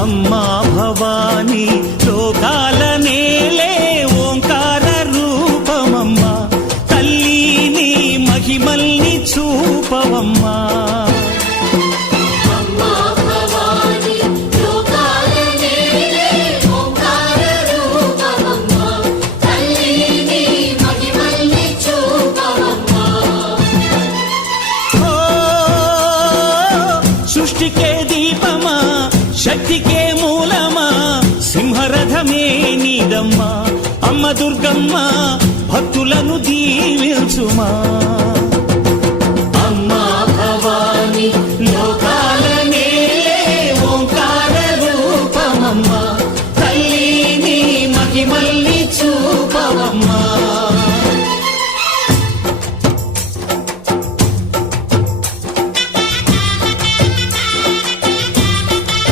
అమ్మా భవానీ లోకాల నేలే ఓంకార రూపమమ్మా, తల్లి నీ మహిమల్ని చూపవమ్మా. సృష్టికే దీపమా, శక్తికే మూలమా, సింహరథమే నీదమ్మా. అమ్మ దుర్గమ్మ భక్తులను దీవించుమా.